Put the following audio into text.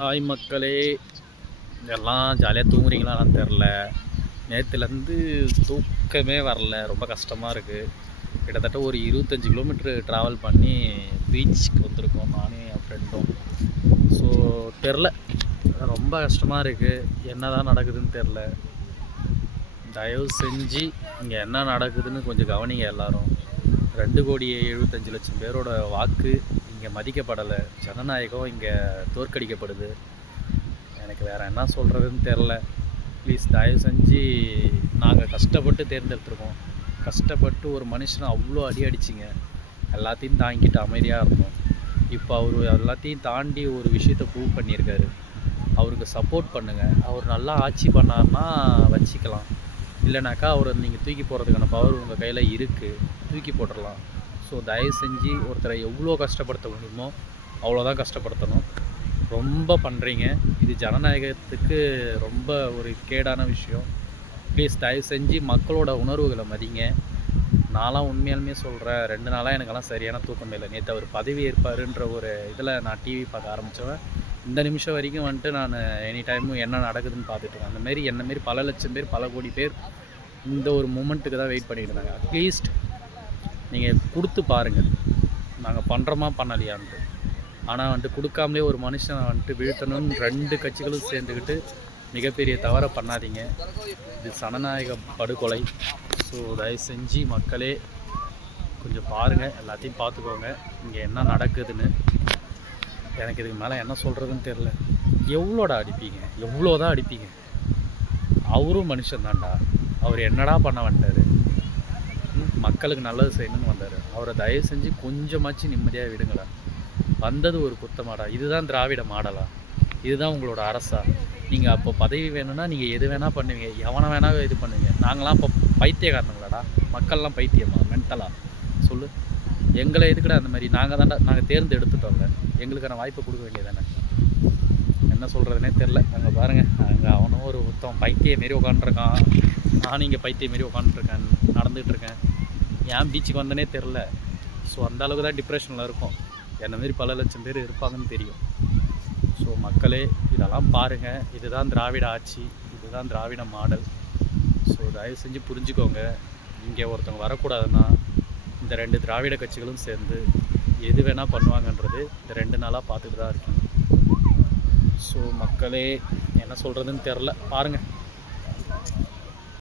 Hi மக்களே, எல்லாம் ஜாலியாக தூங்குறீங்களான்னு தெரில. நேற்றுலேருந்து தூக்கமே வரல, ரொம்ப கஷ்டமாக இருக்குது. கிட்டத்தட்ட ஒரு 25 கிலோமீட்ரு ட்ராவல் பண்ணி பீச்சுக்கு வந்திருக்கோம் நானும் என் ஃப்ரெண்டும். ஸோ தெரில, ரொம்ப கஷ்டமாக இருக்குது. என்ன தான் நடக்குதுன்னு தெரில. தயவு செஞ்சு இங்கே என்ன நடக்குதுன்னு கொஞ்சம் கவனிங்க எல்லோரும். 2,75,00,000 பேரோட வாக்கு இங்கே மதிக்கப்படலை. ஜனநாயகம் இங்கே தோற்கடிக்கப்படுது. எனக்கு வேறு என்ன சொல்கிறதுன்னு தெரில. ப்ளீஸ் தயவு செஞ்சு, நாங்கள் கஷ்டப்பட்டு தேர்ந்தெடுத்துருக்கோம். கஷ்டப்பட்டு ஒரு மனுஷனை அவ்வளோ அடி அடிச்சிங்க. எல்லாத்தையும் தாங்கிட்டு அமைதியாக இருந்தோம். இப்போ அவர் எல்லாத்தையும் தாண்டி ஒரு விஷயத்தை ப்ரூவ் பண்ணியிருக்காரு. அவருக்கு சப்போர்ட் பண்ணுங்கள். அவர் நல்லா ஆட்சி பண்ணார்னா வச்சுக்கலாம். இல்லைனாக்கா அவரை நீங்கள் தூக்கி போடுறதுக்கான பவர் உங்கள் கையில் இருக்குது. தூக்கி போட்டுடலாம். ஸோ தயவு செஞ்சு ஒருத்தரை எவ்வளோ கஷ்டப்படுத்த முடியுமோ அவ்வளோதான் கஷ்டப்படுத்தணும். ரொம்ப பண்ணுறீங்க. இது ஜனநாயகத்துக்கு ரொம்ப ஒரு கேடான விஷயம். ப்ளீஸ் தயவு செஞ்சு மக்களோட உணர்வுகளை மதிங்க. நான்லாம் உண்மையாலுமே சொல்கிறேன், 2 நாளாக எனக்கெல்லாம் சரியான தூக்கம் இல்லை. நேற்று அவர் பதவி ஏற்பாருன்ற ஒரு இதில் நான் டிவி பார்க்க ஆரம்பித்தவன் இந்த நிமிஷம் வரைக்கும் வந்துட்டு நான் எனி டைமும் என்ன நடக்குதுன்னு பார்த்துட்ருக்கேன். அந்தமாரி என்னமாரி பல லட்சம் பேர், பல கோடி பேர் இந்த ஒரு மூமெண்ட்டுக்கு தான் வெயிட் பண்ணிட்டு இருந்தாங்க. அட்லீஸ்ட் நீங்கள் கொடுத்து பாருங்கள், நாங்கள் பண்ணுறோமா பண்ணலையான்ட்டு. ஆனால் வந்துட்டு கொடுக்காமலே ஒரு மனுஷனை வந்துட்டு வீழ்த்தணும்னு 2 கட்சிகளும் சேர்ந்துக்கிட்டு மிகப்பெரிய தவறை பண்ணாதீங்க. இது ஜனநாயக படுகொலை. ஸோ தயவு செஞ்சு மக்களே கொஞ்சம் பாருங்கள், எல்லாத்தையும் பார்த்துக்கோங்க இங்கே என்ன நடக்குதுன்னு. எனக்கு இதுக்கு மேலே என்ன சொல்கிறதுன்னு தெரில. எவ்வளோடா அடிப்பீங்க? எவ்வளோ தான் அடிப்பீங்க? அவரும் மனுஷன்தான்டா. அவர் என்னடா பண்ண வந்துட்டார்? மக்களுக்கு நல்லது செய்யணும்னு வந்தார். அவரை தயவு செஞ்சு கொஞ்சமாச்சு நிம்மதியாக விடுங்களா. வந்தது ஒரு குத்தமாடா? இதுதான் திராவிட மாடலா? இதுதான் உங்களோட அரசா? நீங்கள் அப்போ பதவி வேணும்னா நீங்கள் எது வேணால் பண்ணுவீங்க, எவனை வேணால் இது பண்ணுவீங்க. நாங்களாம் இப்போ பைத்தியக்காரனுங்களாடா? மக்கள்லாம் பைத்தியமா? மென்டலா? சொல்லு. எங்களை எதுக்குடா அந்த மாதிரி? நாங்கள் தேர்ந்தெடுத்துட்டோம்ல, எங்களுக்கான வாய்ப்பை கொடுக்க வேண்டியதானே. என்ன சொல்கிறதுனே தெரில. அங்கே பாருங்கள், அங்கே அவனும் ஒரு புத்தம் பைத்தியம் மாரி உட்காந்துருக்கான். நானும் இங்கே பைத்தியம் மாரி உட்காந்துருக்கேன், நடந்துகிட்ருக்கேன். ஏன் பீச்சுக்கு வந்தனே தெரில. ஸோ அந்தளவுக்கு தான் டிப்ரெஷனில் இருக்கும். என்னமாரி பல லட்சம் பேர் இருப்பாங்கன்னு தெரியும். ஸோ மக்களே இதெல்லாம் பாருங்கள். இதுதான் திராவிட ஆட்சி, இதுதான் திராவிட மாடல். ஸோ தயவு செஞ்சு புரிஞ்சுக்கோங்க. இங்கே ஒருத்தவங்க வரக்கூடாதுன்னா இந்த 2 திராவிட கட்சிகளும் சேர்ந்து எது வேணால் பண்ணுவாங்கன்றது இந்த 2 நாளாக பார்த்துட்டு தான் இருக்கீங்க. ஸோ மக்களே என்ன சொல்கிறதுன்னு தெரில. பாருங்கள்.